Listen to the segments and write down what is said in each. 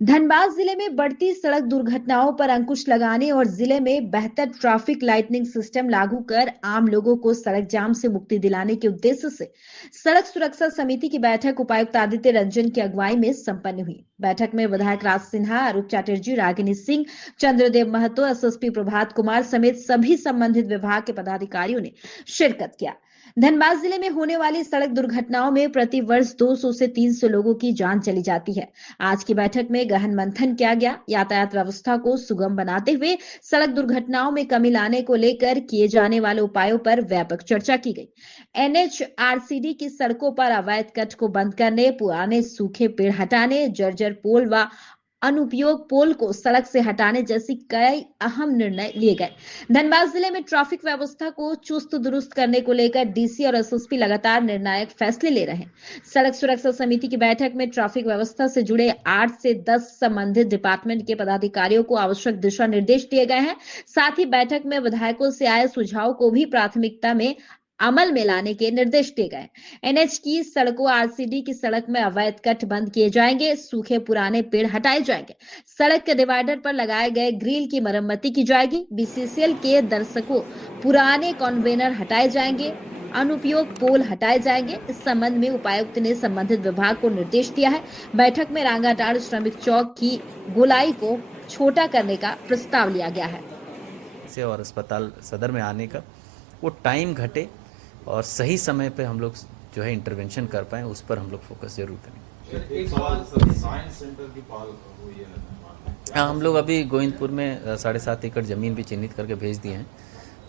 धनबाद जिले में बढ़ती सड़क दुर्घटनाओं पर अंकुश लगाने और जिले में बेहतर ट्रैफिक लाइटनिंग सिस्टम लागू कर आम लोगों को सड़क जाम से मुक्ति दिलाने के उद्देश्य से सड़क सुरक्षा समिति की बैठक उपायुक्त आदित्य रंजन की अगुवाई में संपन्न हुई। बैठक में विधायक राज सिन्हा, अरूप चटर्जी, रागिनी सिंह, चंद्रदेव महतो, एसएसपी प्रभात कुमार समेत सभी संबंधित विभाग के पदाधिकारियों ने शिरकत किया। धनबाद जिले में होने वाली सड़क दुर्घटनाओं में प्रति वर्ष 200 से 300 लोगों की जान चली जाती है। आज की बैठक में गहन मंथन किया गया। यातायात व्यवस्था को सुगम बनाते हुए सड़क दुर्घटनाओं में कमी लाने को लेकर किए जाने वाले उपायों पर व्यापक चर्चा की गई। एनएचआरसीडी की सड़कों पर अवैध कट को बंद करने, पुराने सूखे पेड़ हटाने, जर्जर पोल व अनुपयोग पोल को सड़क से हटाने जैसी कई अहम निर्णय लिए गए। धनबाद जिले में ट्रैफिक व्यवस्था को चुस्त दुरुस्त करने को लेकर डीसी और एसएसपी लगातार निर्णायक फैसले ले रहे हैं। सड़क सुरक्षा समिति की बैठक में ट्रैफिक व्यवस्था से जुड़े 8 से 10 संबंधित डिपार्टमेंट के पदाधिकारियों को आवश्यक दिशा निर्देश दिए गए हैं। साथ ही बैठक में विधायकों से आए सुझाव को भी प्राथमिकता में अमल में लाने के निर्देश दिए गए। एनएच की सड़कों, आरसीडी की सड़क में अवैध कट बंद किए जाएंगे, सूखे पुराने पेड़ हटाए जाएंगे, सड़क के डिवाइडर पर लगाए गए ग्रिल की मरम्मती की जाएगी, बीसीसीएल के दर्शकों पुराने कन्वेनर हटाए जाएंगे, अनुपयोग पोल हटाए जाएंगे। इस संबंध में उपायुक्त ने संबंधित विभाग को निर्देश दिया है। बैठक में रांगाटाड़ श्रमिक चौक की गोलाई को छोटा करने का प्रस्ताव लिया गया है से और अस्पताल सदर में आने का वो टाइम घटे और सही समय पे हम लोग जो है इंटरवेंशन कर पाएं, उस पर हम लोग फोकस जरूर करेंगे। एक सवाल सर, साइंस सेंटर की पहल हुई है। हम लोग अभी गोविंदपुर में 7.5 एकड़ ज़मीन भी चिन्हित करके भेज दिए हैं।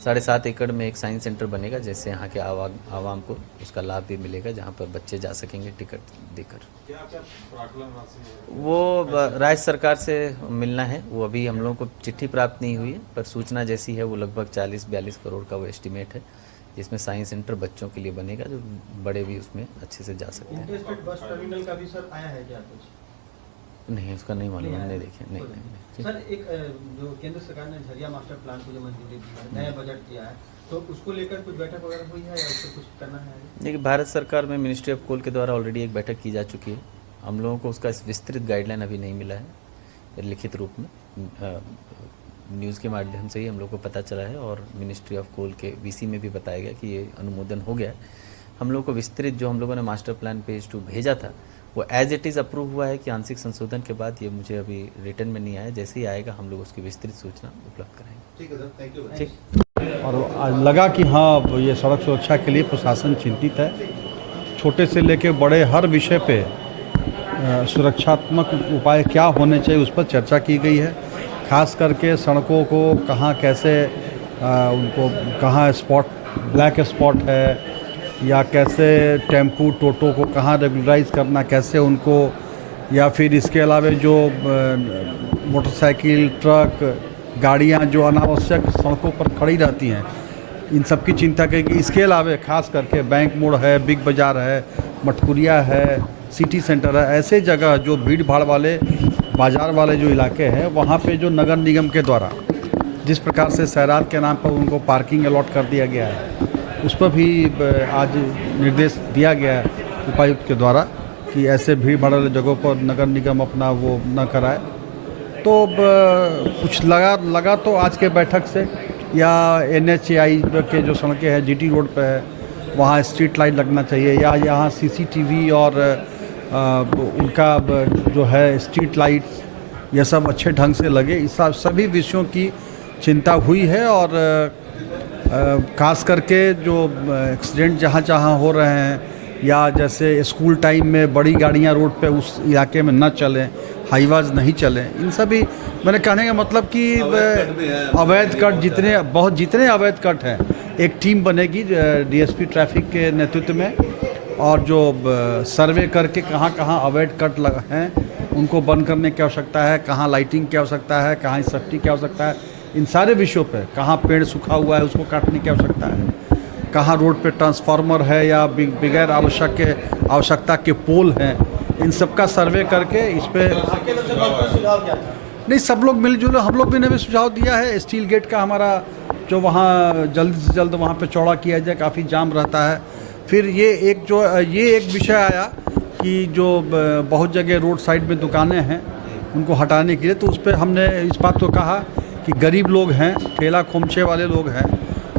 7.5 एकड़ में एक साइंस सेंटर बनेगा, जैसे यहाँ के आवाम को उसका लाभ भी मिलेगा, जहाँ पर बच्चे जा सकेंगे टिकट देकर। वो राज्य सरकार से मिलना है, वो अभी हम लोगों को चिट्ठी प्राप्त नहीं हुई है, पर सूचना जैसी है वो लगभग 40-42 करोड़ का वो एस्टिमेट है, जिसमें साइंस सेंटर बच्चों के लिए बनेगा, जो बड़े भी उसमें अच्छे से जा सकते हैं। इंटरस्टेट बस टर्मिनल का भी सर आया है क्या कुछ? नहीं, उसका नहीं मालूम, हमने देखे नहीं। सर, एक जो केंद्र सरकार ने झरिया मास्टर प्लान को जो मंजूरी दी है, नया बजट दिया है, तो उसको लेकर कुछ बैठक वगैरह हुई है या उसको कुछ करना है? देखिए, भारत सरकार में मिनिस्ट्री ऑफ कोल के द्वारा ऑलरेडी एक बैठक की जा चुकी है। हम लोगों को उसका विस्तृत गाइडलाइन अभी नहीं मिला है लिखित रूप में, न्यूज़ के माध्यम से ही हम लोग को पता चला है, और मिनिस्ट्री ऑफ कोल के वीसी में भी बताया गया कि ये अनुमोदन हो गया है। हम लोग को विस्तृत जो हम लोगों ने मास्टर प्लान पेज 2 भेजा था, वो एज इट इज़ अप्रूव हुआ है कि आंशिक संशोधन के बाद, ये मुझे अभी रिटर्न में नहीं आया, जैसे ही आएगा हम लोग उसकी विस्तृत सूचना उपलब्ध कराएंगे। ठीक है सर, थैंक यू। ठीक। और लगा कि हाँ, ये सड़क सुरक्षा के लिए प्रशासन चिंतित है। छोटे से लेकर बड़े हर विषय पे सुरक्षात्मक उपाय क्या होने चाहिए, उस पर चर्चा की गई है। खास करके सड़कों को कहाँ कैसे उनको कहाँ ब्लैक स्पॉट है, या कैसे टेम्पू टोटो को कहाँ रेगुलराइज करना, कैसे उनको, या फिर इसके अलावा जो मोटरसाइकिल, ट्रक, गाड़ियाँ जो अनावश्यक सड़कों पर खड़ी रहती हैं, इन सब की चिंता करेगी। इसके अलावा खास करके बैंक मोड़ है, बिग बाज़ार है, मटकुरिया है, सिटी सेंटर है, ऐसे जगह जो भीड़ भाड़ वाले बाज़ार वाले जो इलाके हैं, वहाँ पे जो नगर निगम के द्वारा जिस प्रकार से सैरात के नाम पर उनको पार्किंग अलॉट कर दिया गया है, उस पर भी आज निर्देश दिया गया है उपायुक्त के द्वारा कि ऐसे भीड़ भाड़ वाले जगहों पर नगर निगम अपना वो न कराए। तो कुछ लगा तो आज के बैठक से, या एनएचआई के जो सड़कें हैं, जीटी रोड पे है, वहाँ स्ट्रीट लाइट लगना चाहिए, या यहाँ सीसीटीवी और उनका जो है स्ट्रीट लाइट्स, यह सब अच्छे ढंग से लगे। इस सभी विषयों की चिंता हुई है। और खास करके जो एक्सीडेंट जहाँ जहाँ हो रहे हैं, या जैसे स्कूल टाइम में बड़ी गाड़ियाँ रोड पे उस इलाके में न चलें, हाईवाज नहीं चलें, इन सभी, मैंने कहने का मतलब कि अवैध कट जितने अवैध कट हैं, एक टीम बनेगी डीएसपी ट्रैफिक के नेतृत्व में, और जो सर्वे करके कहाँ कहाँ अवैध कट हैं उनको बंद करने की आवश्यकता है, कहाँ लाइटिंग की आवश्यकता है, कहाँ सेफ्टी की आवश्यकता है, इन सारे विषयों पे, कहाँ पेड़ सूखा हुआ है उसको काटने की आवश्यकता है, कहाँ रोड पे ट्रांसफार्मर है या बगैर आवश्यकता के पोल हैं, इन सब का सर्वे करके इस पे नहीं, सब लोग मिलजुल, हम लोग भी ने भी सुझाव दिया है। स्टील गेट का हमारा जो वहाँ जल्द से जल्द वहाँ पे चौड़ा किया जाए, काफ़ी जाम रहता है। फिर ये एक विषय आया कि जो बहुत जगह रोड साइड में दुकानें हैं, उनको हटाने के लिए। तो उस पर हमने इस बात को कहा कि गरीब लोग हैं, ठेला खोमचे वाले लोग हैं,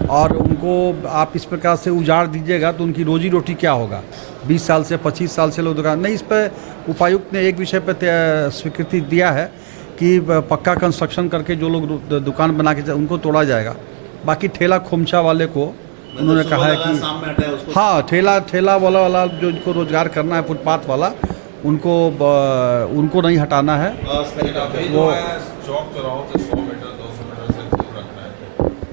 और उनको आप इस प्रकार से उजाड़ दीजिएगा तो उनकी रोजी रोटी क्या होगा। 20 साल से 25 साल से लोग दुकान नहीं। इस पर उपायुक्त ने एक विषय पर स्वीकृति दिया है कि पक्का कंस्ट्रक्शन करके जो लोग दुकान बना के उनको तोड़ा जाएगा। बाकी ठेला खोमचा वाले को उन्होंने कहा है कि हाँ, ठेला वाला जो इनको रोजगार करना है, फुटपाथ वाला, उनको नहीं हटाना है। वो चौक चौराहों से 100 मीटर 200 मीटर से दूर रखना है,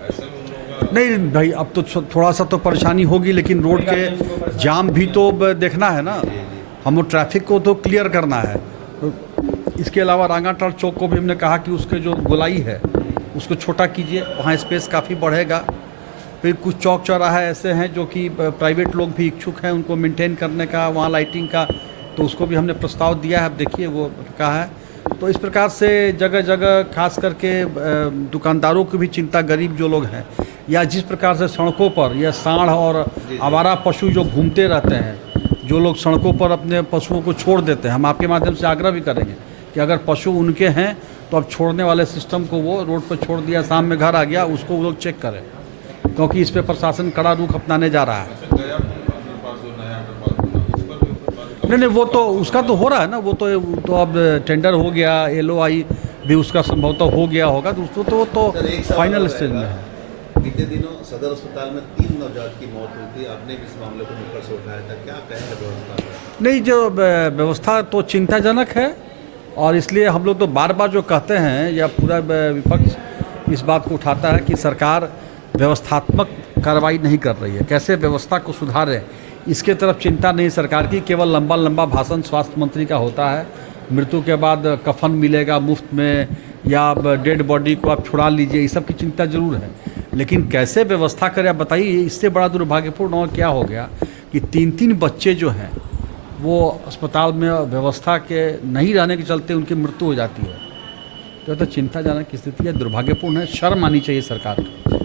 ऐसे में उन लोगों का नहीं भाई, अब तो थोड़ा सा तो परेशानी होगी, लेकिन रोड के जाम भी तो देखना है ना, हमको ट्रैफिक को तो क्लियर करना है। तो इसके अलावा रांगाटाड़ चौक को भी हमने कहा कि उसके जो गोलाई है उसको छोटा कीजिए, वहाँ स्पेस काफ़ी बढ़ेगा। फिर कुछ चौक चौराहे ऐसे हैं जो कि प्राइवेट लोग भी इच्छुक हैं उनको मेंटेन करने का, वहाँ लाइटिंग का, तो उसको भी हमने प्रस्ताव दिया है। अब देखिए वो कहा है। तो इस प्रकार से जगह जगह खास करके दुकानदारों की भी चिंता, गरीब जो लोग हैं, या जिस प्रकार से सड़कों पर यह सांड और आवारा पशु जो घूमते रहते हैं, जो लोग सड़कों पर अपने पशुओं को छोड़ देते हैं, हम आपके माध्यम से आग्रह भी करेंगे कि अगर पशु उनके हैं तो अब छोड़ने वाले सिस्टम को वो रोड पर छोड़ दिया, शाम में घर आ गया, उसको वो लोग चेक करें, क्योंकि इस पर प्रशासन कड़ा रुख अपनाने जा रहा है। नहीं, वो तो उसका तो हो रहा है ना, वो तो अब टेंडर हो गया, LOI भी उसका संभवतः हो गया होगा, तो उसको तो फाइनल स्टेज में है। बीते दिनों सदर अस्पताल में 3 नवजात की मौत हुई थी, आपने भी इस मामले को मुखर से उठाया था, क्या कहेंगे व्यवस्था? नहीं, जो व्यवस्था तो चिंताजनक है, और इसलिए हम लोग तो बार बार जो कहते हैं, या पूरा विपक्ष इस बात को उठाता है कि सरकार व्यवस्थात्मक कार्रवाई नहीं कर रही है, कैसे व्यवस्था को सुधारें, इसके तरफ चिंता नहीं सरकार की। केवल लंबा भाषण स्वास्थ्य मंत्री का होता है, मृत्यु के बाद कफन मिलेगा मुफ्त में, या डेड बॉडी को आप छुड़ा लीजिए, ये सब की चिंता जरूर है, लेकिन कैसे व्यवस्था करें आप बताइए। इससे बड़ा दुर्भाग्यपूर्ण और क्या हो गया कि 3 बच्चे जो हैं वो अस्पताल में व्यवस्था के नहीं रहने के चलते उनकी मृत्यु हो जाती है। तो चिंताजनक की स्थिति है, दुर्भाग्यपूर्ण है, शर्म आनी चाहिए सरकार को।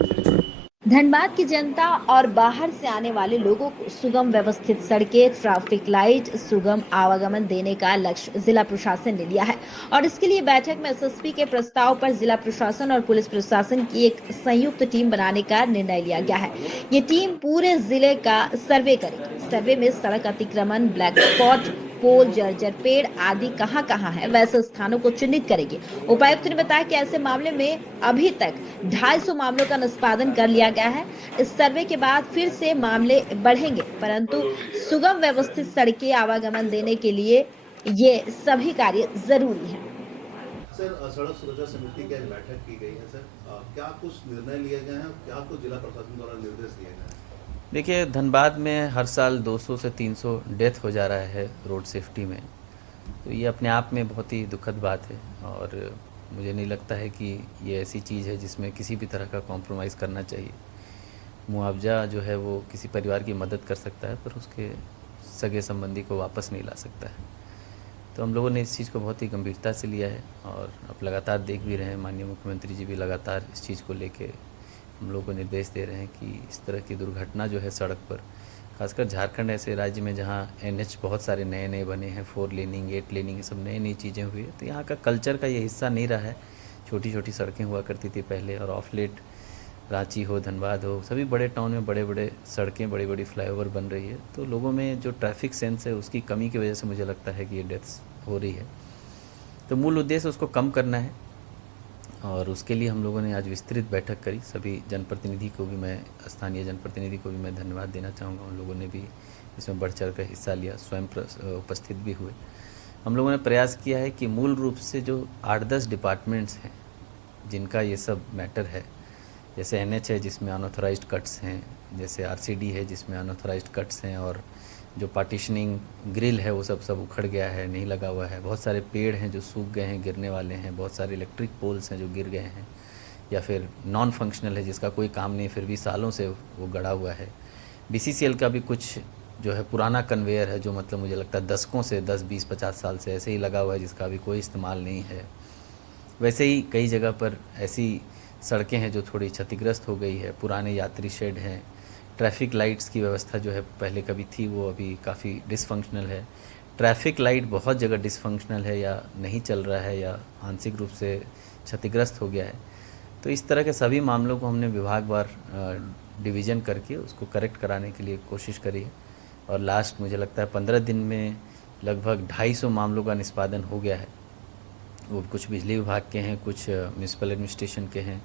धनबाद की जनता और बाहर से आने वाले लोगों को सुगम व्यवस्थित सड़कें, ट्रैफिक लाइट, सुगम आवागमन देने का लक्ष्य जिला प्रशासन ने लिया है, और इसके लिए बैठक में SSP के प्रस्ताव पर जिला प्रशासन और पुलिस प्रशासन की एक संयुक्त टीम बनाने का निर्णय लिया गया है। ये टीम पूरे जिले का सर्वे करेगी। सर्वे में सड़क अतिक्रमण, ब्लैक स्पॉट, पोल, जर्जर पेड़ आदि कहां है वैसे स्थानों को चिन्हित करेगी। उपायुक्त ने बताया कि ऐसे मामले में अभी तक 250 मामलों का निष्पादन कर लिया गया है। इस सर्वे के बाद फिर से मामले बढ़ेंगे, परंतु सुगम व्यवस्थित सड़कें आवागमन देने के लिए ये सभी कार्य जरूरी है। सर, सड़क सुरक्षा समिति की बैठक की गई है सर, क्या कुछ निर्णय लिए गए हैं, क्या कुछ जिला प्रशासन द्वारा निर्देश दिए गए हैं? देखिए, धनबाद में हर साल 200 से 300 डेथ हो जा रहा है रोड सेफ्टी में, तो ये अपने आप में बहुत ही दुखद बात है, और मुझे नहीं लगता है कि ये ऐसी चीज़ है जिसमें किसी भी तरह का कॉम्प्रोमाइज़ करना चाहिए। मुआवजा जो है वो किसी परिवार की मदद कर सकता है, पर उसके सगे संबंधी को वापस नहीं ला सकता है। तो हम लोगों ने इस चीज़ को बहुत ही गंभीरता से लिया है, और अब लगातार देख भी रहे हैं, माननीय मुख्यमंत्री जी भी लगातार इस चीज़ को लेके हम लोग को निर्देश दे रहे हैं कि इस तरह की दुर्घटना जो है सड़क पर, खासकर झारखंड ऐसे राज्य में जहां NH बहुत सारे नए बने हैं, 4 लेनिंग 8 लेनिंग, ये सब नई चीज़ें हुई है, तो यहाँ का कल्चर का ये हिस्सा नहीं रहा है। छोटी सड़कें हुआ करती थी पहले, और ऑफ लेट रांची हो, धनबाद हो, सभी बड़े टाउन में बड़े सड़कें, बड़ी फ्लाईओवर बन रही है, तो लोगों में जो ट्रैफिक सेंस है उसकी कमी की वजह से मुझे लगता है कि ये डेथ्स हो रही है। तो मूल उद्देश्य उसको कम करना है, और उसके लिए हम लोगों ने आज विस्तृत बैठक करी। सभी जनप्रतिनिधि को भी मैं, स्थानीय जनप्रतिनिधि को भी मैं धन्यवाद देना चाहूँगा, उन लोगों ने भी इसमें बढ़ चढ़ कर हिस्सा लिया, स्वयं उपस्थित भी हुए। हम लोगों ने प्रयास किया है कि मूल रूप से जो 8-10 डिपार्टमेंट्स हैं जिनका ये सब मैटर है, जैसे NH है जिसमें अनऑथराइज्ड कट्स हैं, जैसे RCD है जिसमें अनऑथराइज्ड कट्स हैं, और जो पार्टीशनिंग ग्रिल है वो सब उखड़ गया है, नहीं लगा हुआ है, बहुत सारे पेड़ हैं जो सूख गए हैं, गिरने वाले हैं, बहुत सारे इलेक्ट्रिक पोल्स हैं जो गिर गए हैं, या फिर नॉन फंक्शनल है जिसका कोई काम नहीं, फिर भी सालों से वो गड़ा हुआ है। BCCL का भी कुछ जो है पुराना कन्वेयर है, जो मतलब मुझे लगता है दशकों से 10, 20, 50 साल से ऐसे ही लगा हुआ है, जिसका अभी कोई इस्तेमाल नहीं है। वैसे ही कई जगह पर ऐसी सड़कें हैं जो थोड़ी क्षतिग्रस्त हो गई है, पुराने यात्री शेड हैं, ट्रैफिक लाइट्स की व्यवस्था जो है पहले कभी थी वो अभी काफ़ी डिसफंक्शनल है, ट्रैफिक लाइट बहुत जगह डिसफंक्शनल है या नहीं चल रहा है या आंशिक रूप से क्षतिग्रस्त हो गया है, तो इस तरह के सभी मामलों को हमने विभागवार डिवीज़न करके उसको करेक्ट कराने के लिए कोशिश करी है। और लास्ट मुझे लगता है 15 दिन में लगभग 250 मामलों का निष्पादन हो गया है। वो कुछ बिजली विभाग के हैं, कुछ म्यूनसिपल एडमिनिस्ट्रेशन के हैं,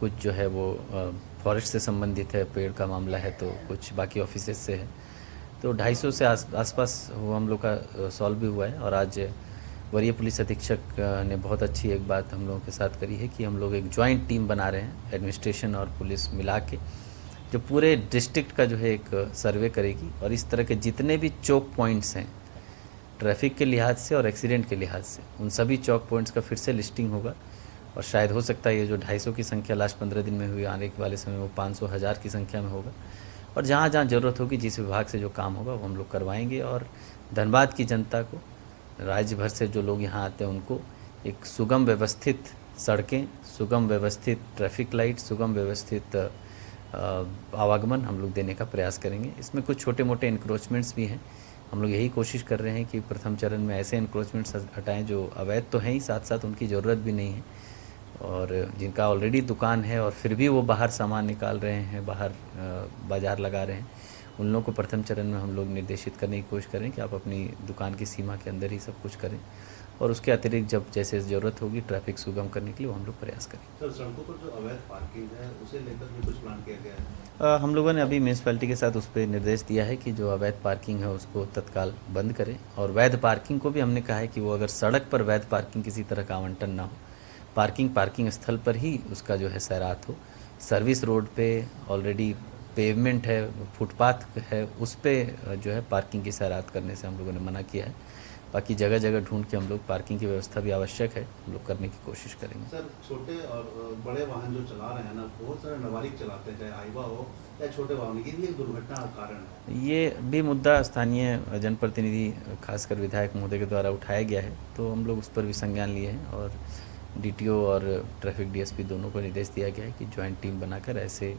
कुछ जो है वो फॉरेस्ट से संबंधित है, पेड़ का मामला है, तो कुछ बाकी ऑफिसेज से है। तो 250 से आसपास वो हम लोग का सॉल्व भी हुआ है। और आज वरीय पुलिस अधीक्षक ने बहुत अच्छी एक बात हम लोगों के साथ करी है कि हम लोग एक जॉइंट टीम बना रहे हैं, एडमिनिस्ट्रेशन और पुलिस मिला के, जो पूरे डिस्ट्रिक्ट का जो है एक सर्वे करेगी और इस तरह के जितने भी चौक पॉइंट्स हैं ट्रैफिक के लिहाज से और एक्सीडेंट के लिहाज से, उन सभी चौक पॉइंट्स का फिर से लिस्टिंग होगा। और शायद हो सकता है ये जो 250 की संख्या लास्ट 15 दिन में हुई, आने वाले समय वो 500 1000 की संख्या में होगा। और जहाँ जहाँ ज़रूरत होगी, जिस विभाग से जो काम होगा वो हम लोग करवाएंगे। और धनबाद की जनता को, राज्य भर से जो लोग यहाँ आते हैं, उनको एक सुगम व्यवस्थित सड़कें, सुगम व्यवस्थित ट्रैफिक लाइट, सुगम व्यवस्थित आवागमन हम लोग देने का प्रयास करेंगे। इसमें कुछ छोटे मोटे इंक्रोचमेंट्स भी हैं। हम लोग यही कोशिश कर रहे हैं कि प्रथम चरण में ऐसे इंक्रोचमेंट्स हटाएं जो अवैध तो हैं ही, साथ साथ उनकी ज़रूरत भी नहीं है, और जिनका ऑलरेडी दुकान है और फिर भी वो बाहर सामान निकाल रहे हैं, बाहर बाज़ार लगा रहे हैं, उन लोगों को प्रथम चरण में हम लोग निर्देशित करने की कोशिश करें कि आप अपनी दुकान की सीमा के अंदर ही सब कुछ करें। और उसके अतिरिक्त जब जैसे ज़रूरत होगी ट्रैफिक सुगम करने के लिए वो हम लोग प्रयास करें। सर, सड़कों पर जो अवैध पार्किंग है उसे लेकर भी कुछ प्लान किया गया है? हम लोगों ने अभी म्यूनसिपैलिटी के साथ उस पर निर्देश दिया है कि जो अवैध पार्किंग है उसको तत्काल बंद करें। और वैध पार्किंग को भी हमने कहा है कि वो अगर सड़क पर वैध पार्किंग किसी तरह का आवंटन ना हो, पार्किंग स्थल पर ही उसका जो है सैरात हो। सर्विस रोड पे ऑलरेडी पेवमेंट है, फुटपाथ है, उस पर जो है पार्किंग की सैरात करने से हम लोगों ने मना किया है। बाकी जगह जगह ढूंढ के हम लोग पार्किंग की व्यवस्था भी आवश्यक है, हम लोग करने की कोशिश करेंगे। सर, छोटे और बड़े वाहन जो चला रहे हैं ना, बहुत सारे नाबालिग चलाते हैं, चाहे हाईवा हो या छोटे वाहन, ये भी एक दुर्घटना का कारण है। ये भी मुद्दा स्थानीय जनप्रतिनिधि, खासकर विधायक महोदय के द्वारा उठाया गया है, तो हम लोग उस पर भी संज्ञान लिए हैं और DTO और ट्रैफिक DSP दोनों को निर्देश दिया गया है कि ज्वाइंट टीम बनाकर ऐसे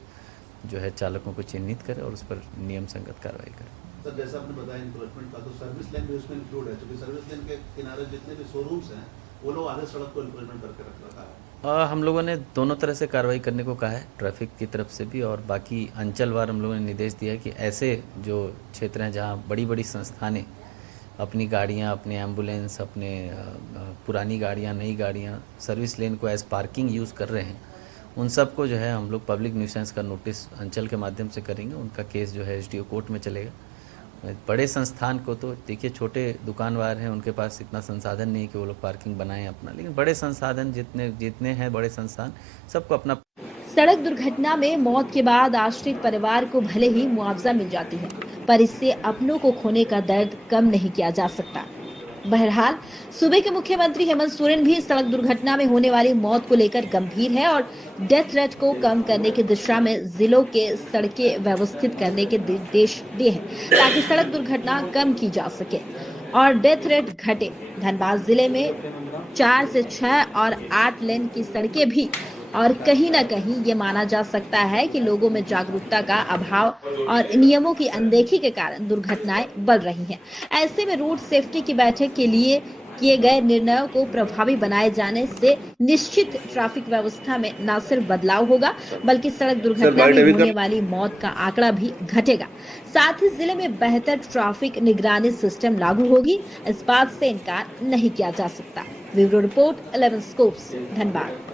जो है चालकों को चिन्हित करें और उस पर नियम संगत कार्रवाई करें। सर, जैसा आपने बताया इंक्रोचमेंट का, तो सर्विस लेन भी उसमें इंक्लूड है, क्योंकि सर्विस लेन के किनारे जितने भी शोरूम्स हैं वो लोग आधे सड़क को इंक्रोचमेंट करके रख रखा है। हम लोगों ने दोनों तरह से कार्रवाई करने को कहा है, ट्रैफिक की तरफ से भी, और बाकी अंचलवार हम लोगों ने निर्देश दिया है कि ऐसे जो क्षेत्र हैं जहाँ बड़ी बड़ी संस्थानें अपनी गाड़ियाँ, अपने एम्बुलेंस, अपने पुरानी गाड़ियाँ, नई गाड़ियाँ सर्विस लेन को एज पार्किंग यूज़ कर रहे हैं, उन सबको जो है हम लोग पब्लिक न्यूसेंस का नोटिस अंचल के माध्यम से करेंगे। उनका केस जो है SDO कोर्ट में चलेगा। बड़े संस्थान को तो देखिए, छोटे दुकानवार हैं, उनके पास इतना संसाधन नहीं है कि वो लोग पार्किंग बनाएं अपना, लेकिन बड़े संसाधन जितने हैं, बड़े संस्थान, सबको अपना। सड़क दुर्घटना में मौत के बाद आश्रित परिवार को भले ही मुआवजा मिल जाती है, पर इससे अपनों को खोने का दर्द कम नहीं किया जा सकता। बहरहाल सूबे के मुख्यमंत्री हेमंत सोरेन भी सड़क दुर्घटना में होने वाली मौत को लेकर गंभीर है और डेथ रेट को कम करने की दिशा में जिलों के सड़कें व्यवस्थित करने के निर्देश दिए हैं, ताकि सड़क दुर्घटना कम की जा सके और डेथ रेट घटे। धनबाद जिले में 4 से 6 और 8 लेन की सड़कें भी, और कहीं न कहीं ये माना जा सकता है कि लोगों में जागरूकता का अभाव और नियमों की अनदेखी के कारण दुर्घटनाएं बढ़ रही हैं। ऐसे में रोड सेफ्टी की बैठक के लिए किए गए निर्णयों को प्रभावी बनाए जाने से निश्चित ट्रैफिक व्यवस्था में न सिर्फ बदलाव होगा, बल्कि सड़क दुर्घटना में होने वाली मौत का आंकड़ा भी घटेगा। साथ ही जिले में बेहतर ट्रैफिक निगरानी सिस्टम लागू होगी, इस बात से इनकार नहीं किया जा सकता। Bureau report 11 scoops, Dhanbad.